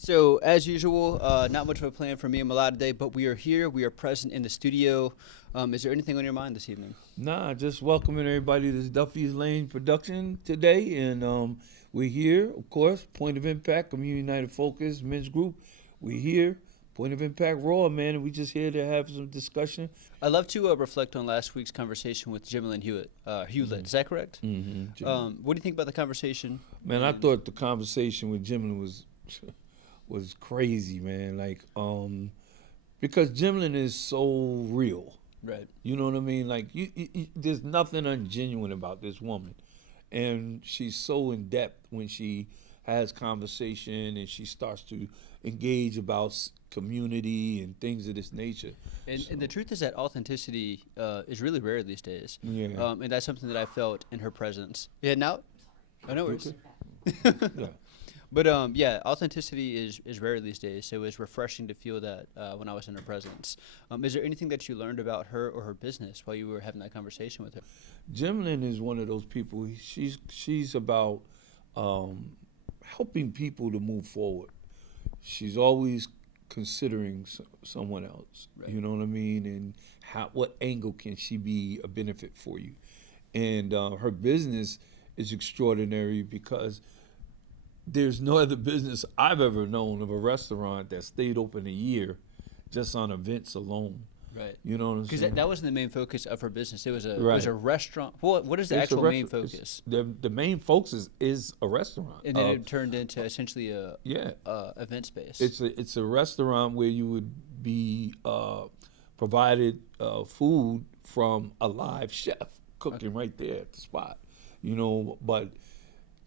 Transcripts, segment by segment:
So, as usual, not much of a plan for me and Malie today, but we are here. We are present in the studio. Is there anything on your mind this evening? Nah, just welcoming everybody to this Duffys Lane production today. And we're here, of course, Point of Impact, Community United Focus, Men's Group. We're here, Point of Impact Raw, man, and we just here to have some discussion. I'd love to reflect on last week's conversation with Jemmalyn Hewlett. Is that correct? Mm-hmm. What do you think about the conversation? Man, I thought the conversation with Jemmalyn was crazy, man. Like, because Jemmalyn is so real. Right. You know what I mean? Like, there's nothing ungenuine about this woman. And she's so in depth when she has conversation and she starts to engage about community and things of this nature. And the truth is that authenticity is really rare these days. Yeah. And that's something that I felt in her presence. Yeah, now? I know it's. Yeah. But yeah, authenticity is rare these days, so it was refreshing to feel that when I was in her presence. Is there anything that you learned about her or her business while you were having that conversation with her? Jemmalyn is one of those people. She's about helping people to move forward. She's always considering someone else. Right. You know what I mean? And what angle can she be a benefit for you? And her business is extraordinary because there's no other business I've ever known of a restaurant that stayed open a year just on events alone. Right. You know what I'm saying? Because that wasn't the main focus of her business. It was a Right. it was a restaurant. What is the It's actual main focus? The main focus is a restaurant. And then it turned into essentially a Yeah. event space. It's a restaurant where you would be provided food from a live chef cooking right there at the spot. You know, but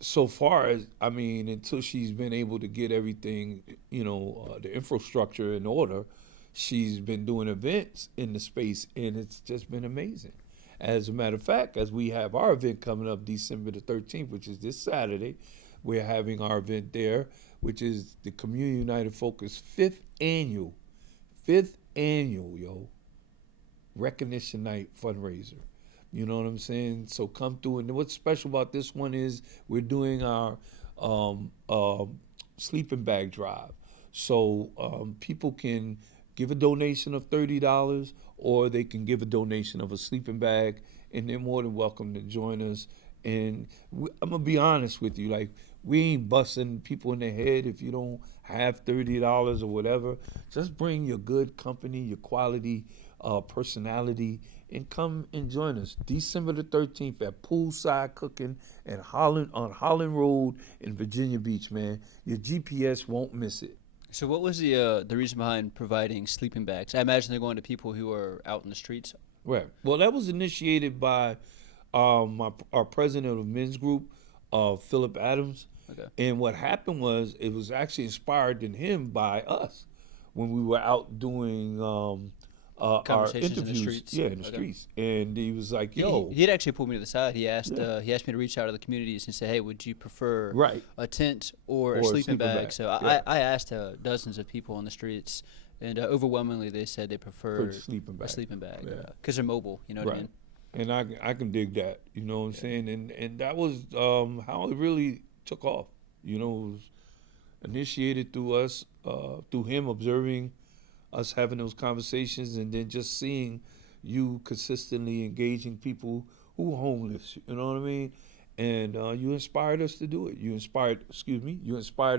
so far as until she's been able to get everything, the infrastructure in order, she's been doing events in the space, and it's just been amazing. As a matter of fact, as we have our event coming up December the 13th, which is this Saturday, we're having our event there, which is the Community United Focus fifth annual, recognition night fundraiser. You know what I'm saying? So come through. And what's special about this one is we're doing our sleeping bag drive. So people can give a donation of $30 or they can give a donation of a sleeping bag, and they're more than welcome to join us. And I'm going to be honest with you. Like, we ain't busting people in the head if you don't have $30 or whatever. Just bring your good company, your quality personality, and come and join us December the 13th at Poolside Cooking on Holland Road in Virginia Beach, man. Your GPS won't miss it. So what was the reason behind providing sleeping bags? I imagine they're going to people who are out in the streets. Right. Well, that was initiated by our president of Men's Group, Phillip Adams. Okay. And what happened was it was actually inspired in him by us when we were out doing our Conversations interviews. in the streets. Yeah, in the streets. And he was like, yo. He'd actually pulled me to the side. He asked me to reach out to the communities and say, hey, would you prefer a tent or a sleeping bag? So Yeah. I asked dozens of people on the streets, and overwhelmingly they said they preferred a sleeping bag because they're mobile, you know what I mean? And I can dig that, you know what I'm saying? And that was how it really took off. You know, it was initiated through us, through him observing us having those conversations, and then just seeing you consistently engaging people who are homeless, you know what I mean? And you inspired us to do it. You inspired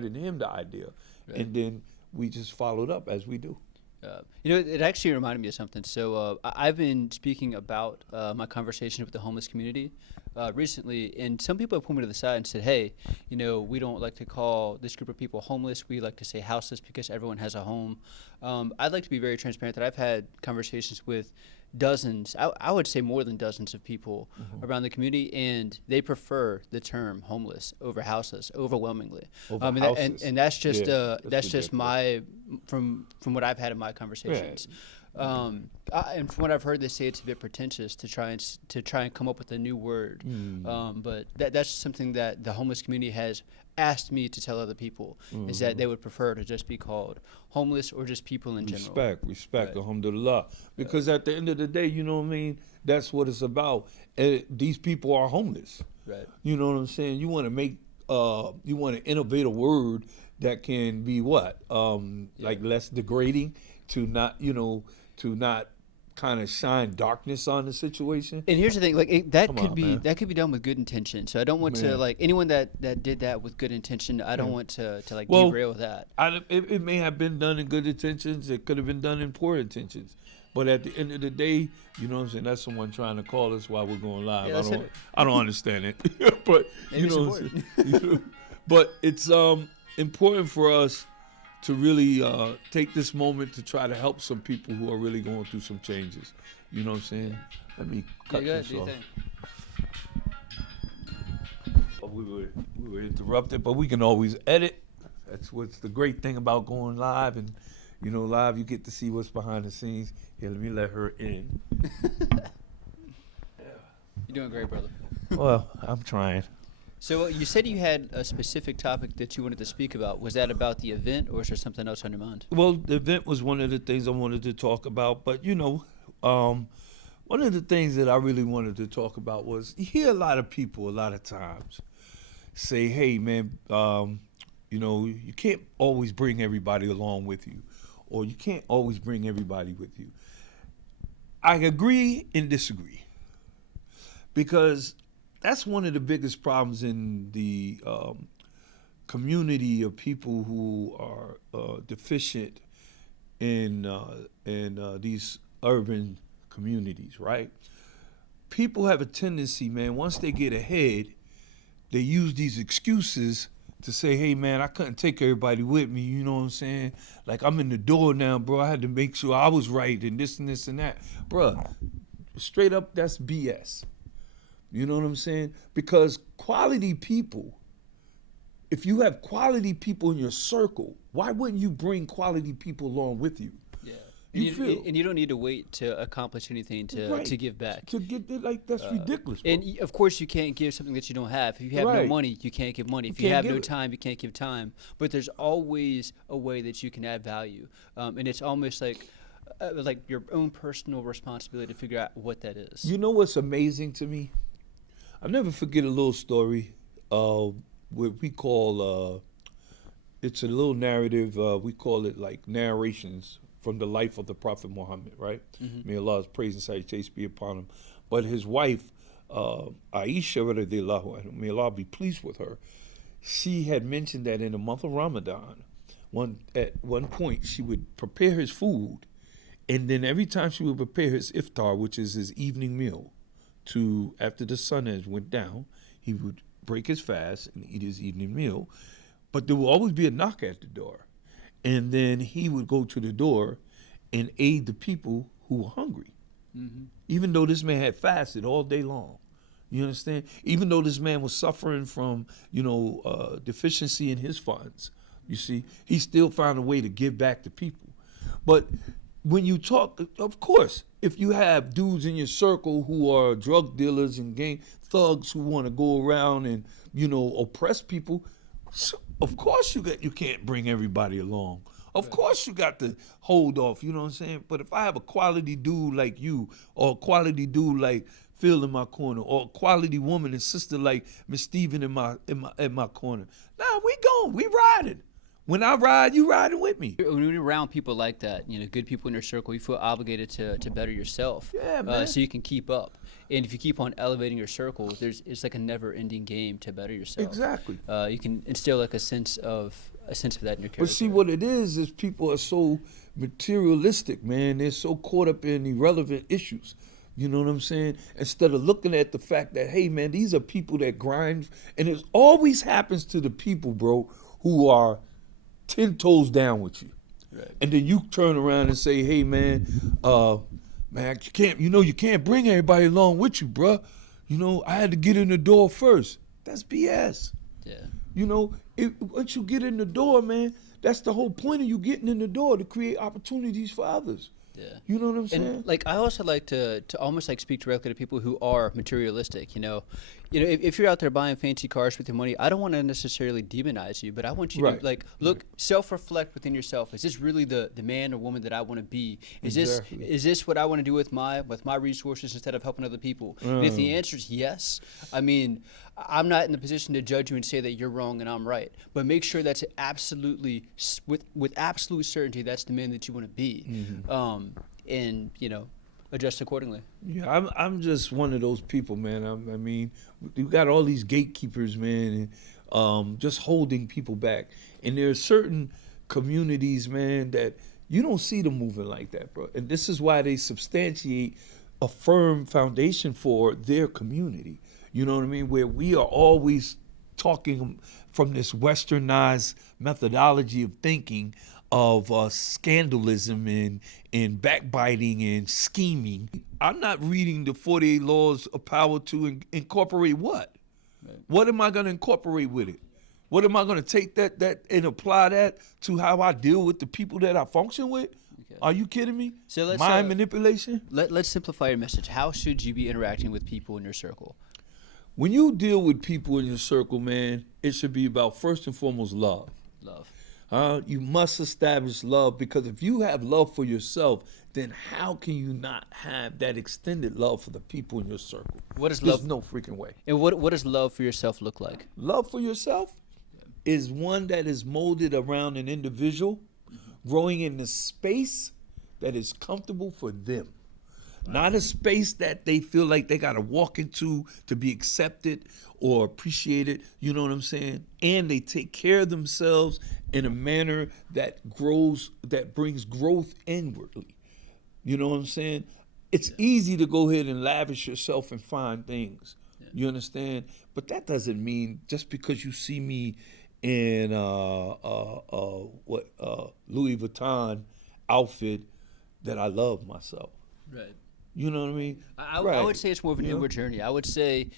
in him the idea. Right. And then we just followed up as we do. It actually reminded me of something. So I've been speaking about my conversation with the homeless community recently, and some people have pulled me to the side and said, hey, we don't like to call this group of people homeless. We like to say houseless because everyone has a home. I'd like to be very transparent that I've had conversations with dozens, I would say more than dozens of people around the community, and they prefer the term homeless over houseless overwhelmingly. And that's just that's just my from what I've had in my conversations. And from what I've heard, they say it's a bit pretentious to try and come up with a new word. But that's something that the homeless community has asked me to tell other people, is that they would prefer to just be called homeless or just people in general. Respect, alhamdulillah. Because at the end of the day, you know what I mean? That's what it's about. These people are homeless. Right. You know what I'm saying? You want to make, you want to innovate a word that can be what? Like less degrading to not, to not kind of shine darkness on the situation. And here's the thing, like that Come could on, be man. that could be done with good intention. So I don't want to Man. like anyone that did that with good intention. I don't want to like Well, derail that. It may have been done in good intentions. It could have been done in poor intentions. But at the end of the day, you know what I'm saying? That's someone trying to call us while we're going live. Yeah, that's I don't understand it. But Maybe you know it's what I'm saying? But it's important for us to really take this moment to try to help some people who are really going through some changes. You know what I'm saying? Let me cut Go ahead, this do your off. thing. We were interrupted, but we can always edit. That's what's the great thing about going live. And, live, you get to see what's behind the scenes. Here, let me let her in. You're doing great, brother. Well, I'm trying. So you said you had a specific topic that you wanted to speak about. Was that about the event, or is there something else on your mind? Well, the event was one of the things I wanted to talk about. But, one of the things that I really wanted to talk about was you hear a lot of people a lot of times say, hey, man, you can't always bring everybody along with you, or you can't always bring everybody with you. I agree and disagree, because that's one of the biggest problems in the community of people who are deficient in these urban communities, right? People have a tendency, man, once they get ahead, they use these excuses to say, hey, man, I couldn't take everybody with me, you know what I'm saying? Like, I'm in the door now, bro. I had to make sure I was right and this and this and that. Bruh, straight up, that's BS. You know what I'm saying? Because quality people, if you have quality people in your circle, why wouldn't you bring quality people along with you? Yeah. And you don't need to wait to accomplish anything to give back. To get it, like, that's ridiculous, bro. And of course, you can't give something that you don't have. If you have no Right. money, you can't give money. If You you can't have no give it. time, you can't give time. But there's always a way that you can add value, and it's almost like your own personal responsibility to figure out what that is. You know what's amazing to me? I'll never forget a little story. What we call it's a little narrative. We call it like narrations from the life of the Prophet Muhammad, right? Mm-hmm. May Allah's praise and salutation be upon him. But his wife, Aisha, radiallahu anha, may Allah be pleased with her, she had mentioned that in the month of Ramadan, at one point she would prepare his food, and then every time she would prepare his iftar, which is his evening meal, after the sun has went down, he would break his fast and eat his evening meal. But there will always be a knock at the door. And then he would go to the door and aid the people who were hungry. Mm-hmm. Even though this man had fasted all day long. You understand? Even though this man was suffering from, deficiency in his funds, you see, he still found a way to give back to people. But when you talk, of course, if you have dudes in your circle who are drug dealers and gang thugs who want to go around and, oppress people, of course you can't bring everybody along. Of course you got to hold off, you know what I'm saying? But if I have a quality dude like you, or a quality dude like Phil in my corner, or a quality woman and sister like Miss Steven in my corner, nah, we riding. When I ride, you riding with me. When you're around people like that, good people in your circle, you feel obligated to better yourself, Yeah, man. so you can keep up. And if you keep on elevating your circle, it's like a never-ending game to better yourself. Exactly. You can instill like a sense of that in your character. But see, what it is people are so materialistic, man. They're so caught up in irrelevant issues. You know what I'm saying? Instead of looking at the fact that, hey, man, these are people that grind. And it always happens to the people, bro, who are 10 toes down with you. Right. And then you turn around and say, hey, man, you can't bring everybody along with you, bruh. I had to get in the door first. That's BS. Yeah. Once you get in the door, man, that's the whole point of you getting in the door, to create opportunities for others. Yeah. You know what I'm saying? And I also like to almost like speak directly to people who are materialistic. if you're out there buying fancy cars with your money, I don't want to necessarily demonize you, but I want you Right. to look, self-reflect within yourself. Is this really the man or woman that I want to be? Exactly. Is this what I want to do with my resources instead of helping other people? And if the answer is yes, I mean, I'm not in the position to judge you and say that you're wrong and I'm right, but make sure that's absolutely with absolute certainty that's the man that you want to be, and adjust accordingly. Yeah, I'm just one of those people, man. I mean, you got all these gatekeepers, man, and just holding people back. And there are certain communities, man, that you don't see them moving like that, bro. And this is why they substantiate a firm foundation for their community. You know what I mean? Where we are always talking from this westernized methodology of thinking of scandalism and backbiting and scheming. I'm not reading the 48 Laws of Power to incorporate what? Right. What am I going to incorporate with it? What am I going to take that and apply that to how I deal with the people that I function with? Okay. Are you kidding me? So let's, mind manipulation? Let's simplify your message. How should you be interacting with people in your circle? When you deal with people in your circle, man, it should be about first and foremost love. Love. You must establish love, because if you have love for yourself, then how can you not have that extended love for the people in your circle? What is There's love? no freaking way. And what does love for yourself look like? Love for yourself is one that is molded around an individual, growing in the space that is comfortable for them. Not a space that they feel like they got to walk into to be accepted or appreciated, you know what I'm saying? And they take care of themselves in a manner that brings growth inwardly. You know what I'm saying? It's easy to go ahead and lavish yourself and find things. Yeah. You understand? But that doesn't mean just because you see me in Louis Vuitton outfit that I love myself. Right. You know what I mean? I would say it's more of an inward journey. I would say,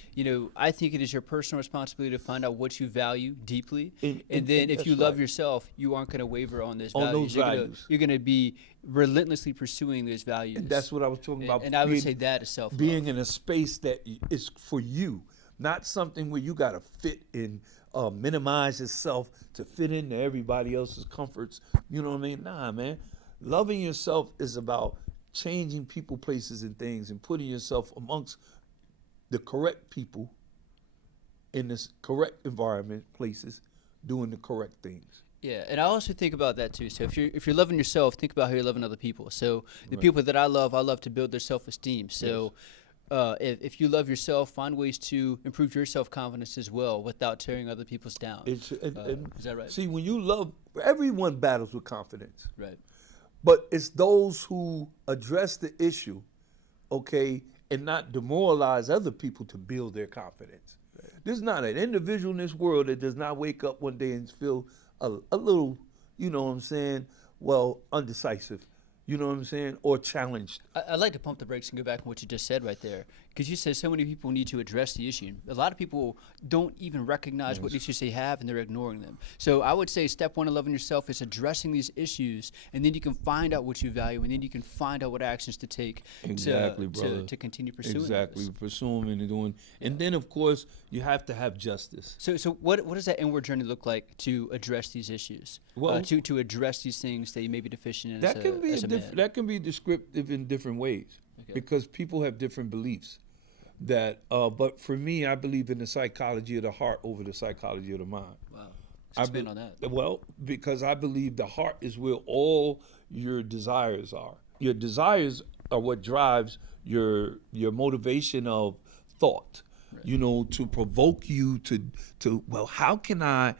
I think it is your personal responsibility to find out what you value deeply. And then if you love yourself, you aren't going to waver on those values. You're going to be relentlessly pursuing those values. And that's what I was talking about. And I would say that is self-love. Being in a space that is for you, not something where you got to fit in, minimize yourself to fit into everybody else's comforts. You know what I mean? Nah, man. Loving yourself is about changing people, places, and things, and putting yourself amongst the correct people in this correct environment, places, doing the correct things. Yeah, and I also think about that too. So if you're loving yourself, think about how you're loving other people. So the people that I love to build their self-esteem. So if you love yourself, find ways to improve your self-confidence as well without tearing other people's down. Is that right? See, when you love, everyone battles with confidence. Right. But it's those who address the issue, okay, and not demoralize other people to build their confidence. Right. There's not an individual in this world that does not wake up one day and feel a little, you know what I'm saying, undecisive, you know what I'm saying, or challenged. I'd like to pump the brakes and go back on what you just said right there, because you said so many people need to address the issue. A lot of people don't even recognize what issues they have, and they're ignoring them. So I would say step one of loving yourself is addressing these issues, and then you can find out what you value, and then you can find out what actions to take to continue pursuing Exactly, those. pursue them and doing. And then, of course, you have to have justice. So what does that inward journey look like to address these issues? Well, to address these things that you may be deficient in that as can be descriptive in different ways, because people have different beliefs. But for me, I believe in the psychology of the heart over the psychology of the mind. Wow. Expand on that. Well, because I believe the heart is where all your desires are. Your desires are what drives your motivation of thought. Right. To provoke you to how can I,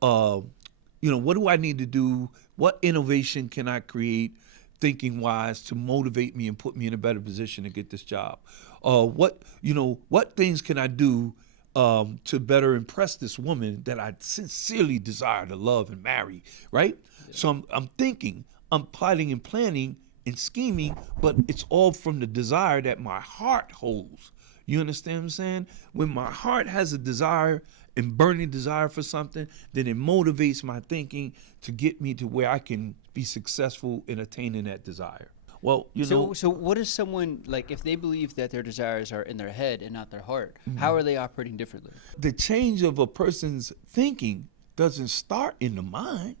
what do I need to do? What innovation can I create, thinking wise, to motivate me and put me in a better position to get this job? What things can I do to better impress this woman that I sincerely desire to love and marry, right? Yeah. So I'm thinking, I'm plotting and planning and scheming, but it's all from the desire that my heart holds. You understand what I'm saying? When my heart has a desire and burning desire for something, then it motivates my thinking to get me to where I can be successful in attaining that desire. Well, you know, So what is someone like if they believe that their desires are in their head and not their heart? Mm-hmm. How are they operating differently? the change of a person's thinking doesn't start in the mind.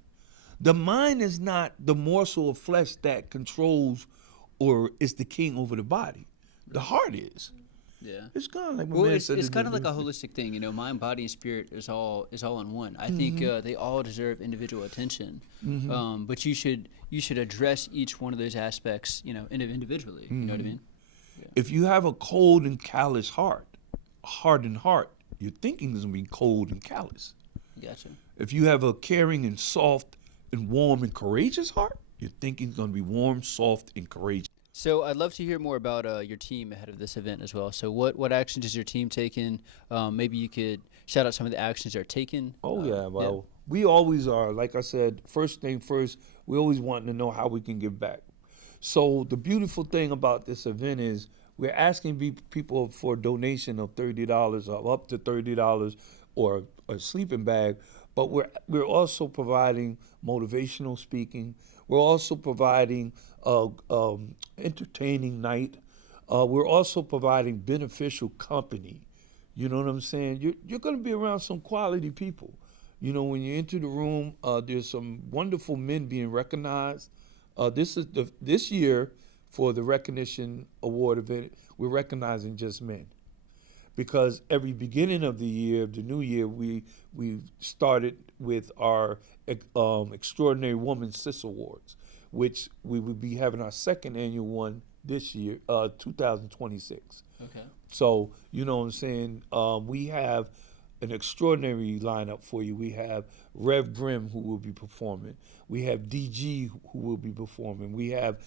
The mind is not the morsel of flesh that controls or is the king over the body. The heart is. Yeah. It's kind of like my Well, man it's said kind of the- like a holistic thing, you know. Mind, body, and spirit is all in one. I think they all deserve individual attention, but you should address each one of those aspects, you know, individually. You know what I mean? If you have a cold and callous heart, a hardened heart, your thinking is gonna be cold and callous. Gotcha. If you have a caring and soft and warm and courageous heart, your thinking is gonna be warm, soft, and courageous. So I'd love to hear more about your team ahead of this event as well. So what actions is your team taking? Maybe you could shout out some of the actions they're taking. Oh yeah, well, we always are. Like I said, first thing first, we always want to know how we can give back. So the beautiful thing about this event is we're asking people for a donation of $30 or up to $30 or a sleeping bag, but we're also providing motivational speaking. We're also providing entertaining night. We're also providing beneficial company. You know what I'm saying? You're going to be around some quality people. You know, when you enter the room, there's some wonderful men being recognized. This year for the recognition award event, we're recognizing just men, because every beginning of the year, the new year, we started with our Extraordinary Woman Sis Awards, which we will be having our second annual one this year, 2026. Okay. So, you know what I'm saying? We have an extraordinary lineup for you. We have Rev Grimm, who will be performing. We have DG, who will be performing. We have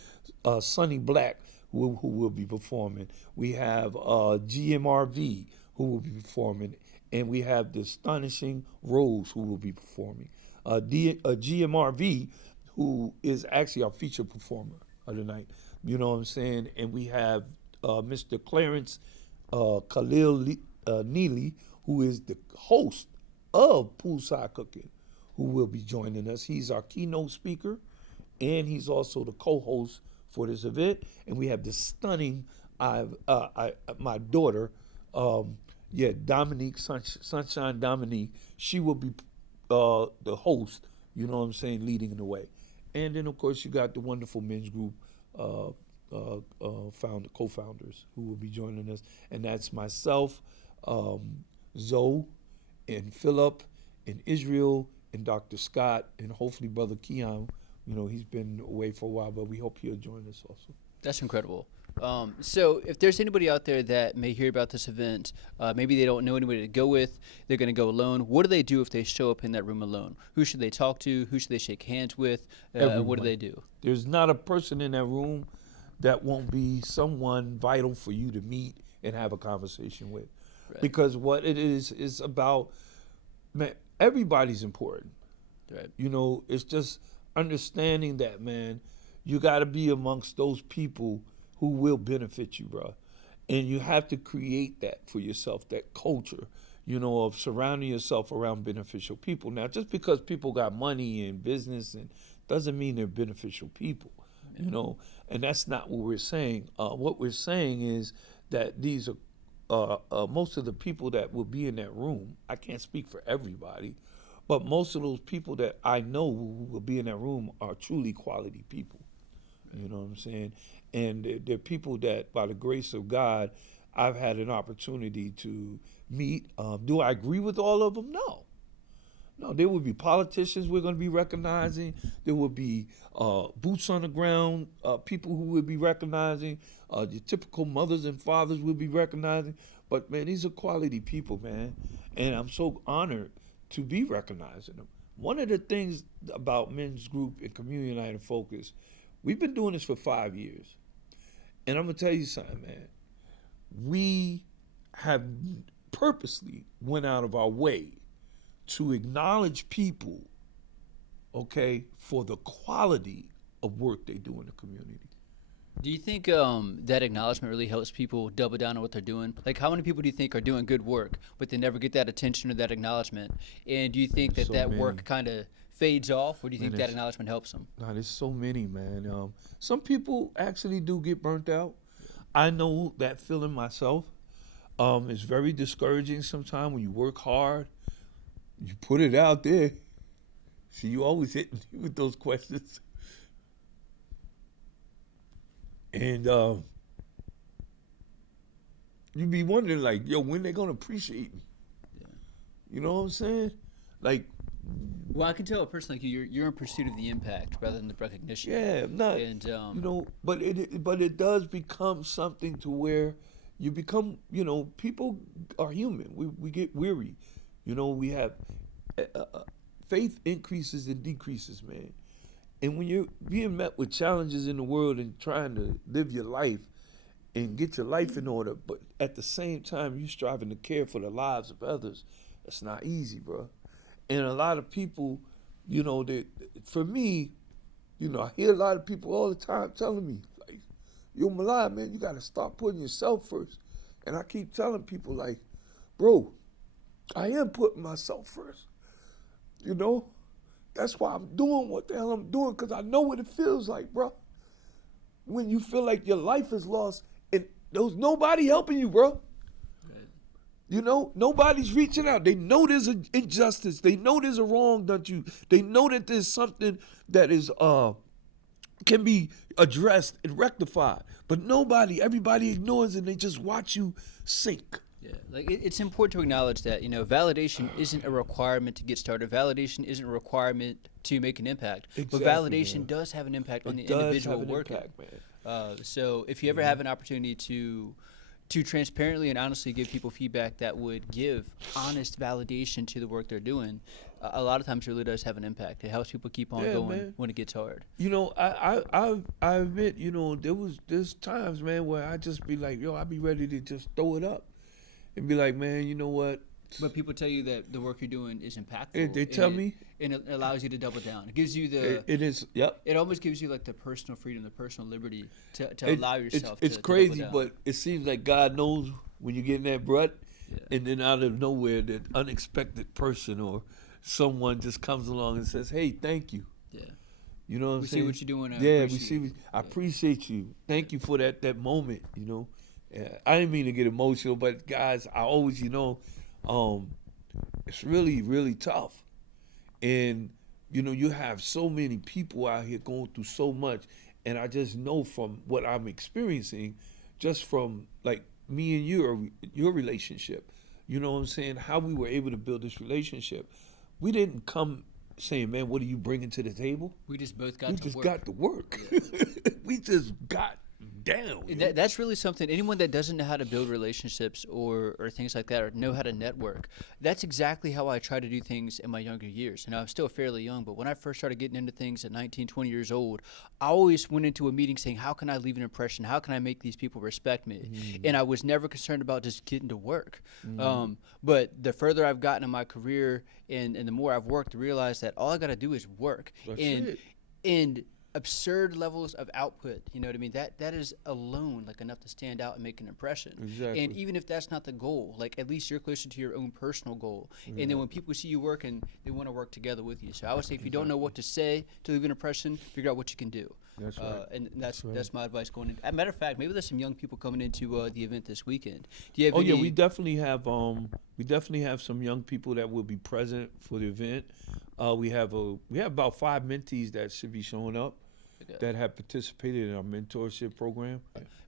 Sonny Black, who will be performing. We have GMRV, who will be performing. And we have the astonishing Rose, who will be performing. GMRV, who is actually our feature performer of the night. You know what I'm saying? And we have Mr. Clarence Khalil Neely, who is the host of Poolside Cooking, who will be joining us. He's our keynote speaker, and he's also the co-host for this event. And we have the stunning, my daughter, Dominique, Sunshine Dominique. She will be the host, you know what I'm saying, leading the way. And then, of course, you got the wonderful men's group co-founders who will be joining us. And that's myself, Zoe, and Phillip, and Israel, and Dr. Scott, and hopefully Brother Keon. You know, he's been away for a while, but we hope he'll join us also. That's incredible. So if there's anybody out there that may hear about this event, maybe they don't know anybody to go with, they're going to go alone, what do they do if they show up in that room alone? Who should they talk to? Who should they shake hands with? What do they do? There's not a person in that room that won't be someone vital for you to meet and have a conversation with. Right. Because what it is about, man, everybody's important. Right. You know, it's just understanding that, man, you got to be amongst those people who will benefit you, bro. And you have to create that for yourself, that culture, you know, of surrounding yourself around beneficial people. Now, just because people got money and business and doesn't mean they're beneficial people, you know, and that's not what we're saying. What we're saying is that these are most of the people that will be in that room. I can't speak for everybody, but most of those people that I know who will be in that room are truly quality people. You know what I'm saying? And they're people that, by the grace of God, I've had an opportunity to meet. Do I agree with all of them? No. No, there will be politicians we're going to be recognizing. There will be boots on the ground, people who will be recognizing. The typical mothers and fathers will be recognizing. But, man, these are quality people, man. And I'm so honored to be recognizing them. One of the things about Men's Group and Community United Focus, we've been doing this for 5 years. And I'm going to tell you something, man. We have purposely went out of our way to acknowledge people, okay, for the quality of work they do in the community. Do you think that acknowledgement really helps people double down on what they're doing? Like, how many people do you think are doing good work, but they never get that attention or that acknowledgement? And do you think that So that many. work kind of fades off, or do you think Man, that it's- acknowledgement helps them? Nah, there's so many, man. Some people actually do get burnt out. I know that feeling myself. It's very discouraging sometimes when you work hard, you put it out there. See, you always hit me with those questions. And you be wondering, like, yo, when they gonna appreciate me? Yeah. You know what I'm saying? Like, Well, I can tell a person like you, you're in pursuit of the impact rather than the recognition. yeah, I'm not, And you know, but it does become something to where you become, you know, people are human. We get weary. You know, we have faith increases and decreases, man. And when you're being met with challenges in the world and trying to live your life and get your life in order, but at the same time you striving to care for the lives of others, it's not easy, bro. And a lot of people, you know, for me, you know, I hear a lot of people all the time telling me, like, yo, Malie, man, you got to start putting yourself first. And I keep telling people, like, bro, I am putting myself first. You know? That's why I'm doing what the hell I'm doing, because I know what it feels like, bro. When you feel like your life is lost and there's nobody helping you, bro. You know, nobody's reaching out. They know there's an injustice. They know there's a wrong done to you. They know that there's something that is can be addressed and rectified. But everybody ignores it and they just watch you sink. yeah, like it's important to acknowledge that, you know, validation isn't a requirement to get started. Validation isn't a requirement to make an impact. Exactly, but validation man. does have an impact on the It does individual have an working. impact, man. So if you ever have an opportunity to transparently and honestly give people feedback that would give honest validation to the work they're doing, a lot of times it really does have an impact. It helps people keep on Yeah, going man. when it gets hard. You know, I admit, you know, there's times, man, where I just be like, yo, I be ready to just throw it up and be like, man, you know what? But people tell you that the work you're doing is impactful. They tell me. And it allows you to double down. It gives you the. It is, yep. It almost gives you like the personal freedom, the personal liberty to It- allow yourself. It's to crazy, double down. but it seems like God knows when you get in that rut, Yeah. and then out of nowhere, that unexpected person or someone just comes along and says, "Hey, thank you." Yeah. You know what I'm We see saying? what you're doing. I Yeah, we appreciate see. it. I appreciate you. Thank you for that moment. You know, I didn't mean to get emotional, but guys, I always, you know, it's really, really tough, and you know, you have so many people out here going through so much, and I just know from what I'm experiencing, just from like me and your relationship, you know what I'm saying? How we were able to build this relationship. We didn't come saying, "Man, what are you bringing to the table?" We just both got We to just work. got to work. We just got down. yo. That's really something. Anyone that doesn't know how to build relationships or things like that, or know how to network, that's exactly how I try to do things in my younger years. And I'm still fairly young, but when I first started getting into things at 19, 20 years old, I always went into a meeting saying, how can I leave an impression? How can I make these people respect me? And I was never concerned about just getting to work. But the further I've gotten in my career and the more I've worked, I realize that all I got to do is work. That's and it. and absurd levels of output, you know what I mean? That is alone like enough to stand out and make an impression. Exactly. And even if that's not the goal, like at least you're closer to your own personal goal. And then when people see you working, they want to work together with you. So I would say if you don't know what to say to leave an impression, figure out what you can do. That's right. And that's right. that's my advice going in. As a matter of fact, maybe there's some young people coming into the event this weekend. Do you have Oh any? yeah, we definitely have some young people that will be present for the event. We have about 5 mentees that should be showing up Okay. that have participated in our mentorship program.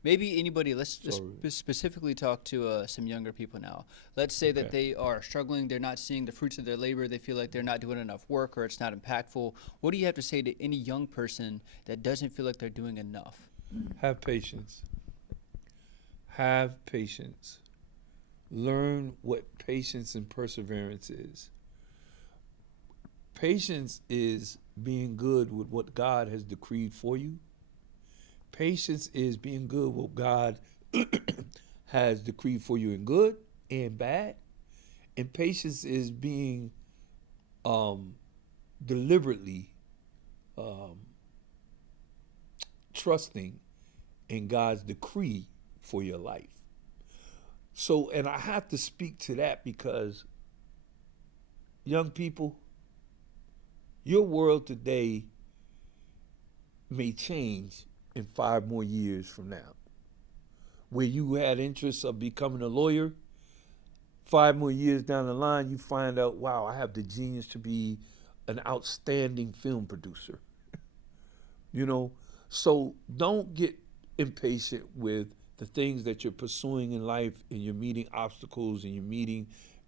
Maybe anybody, let's just Sorry. specifically talk to some younger people now. Let's say that Okay. they are struggling, they're not seeing the fruits of their labor, they feel like they're not doing enough work or it's not impactful. What do you have to say to any young person that doesn't feel like they're doing enough? Have patience. Have patience. Learn what patience and perseverance is. Patience is being good with what God has decreed for you. Patience is being good with what God has decreed for you in good and bad. And patience is being deliberately trusting in God's decree for your life. So, and I have to speak to that because young people, Your world today may change in 5 more years from now. Where you had interests of becoming a lawyer, 5 more years down the line, you find out, wow, I have the genius to be an outstanding film producer. You know, so don't get impatient with the things that you're pursuing in life, and you're meeting obstacles and you're meeting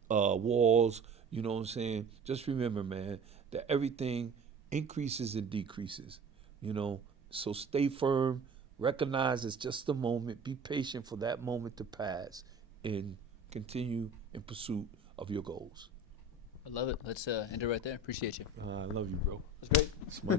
walls. You know what I'm saying? Just remember, man, that everything increases and decreases. You know, so stay firm. Recognize it's just a moment. Be patient for that moment to pass, and continue in pursuit of your goals. I love it. Let's end it right there. Appreciate you. I love you, bro. That's great. It's my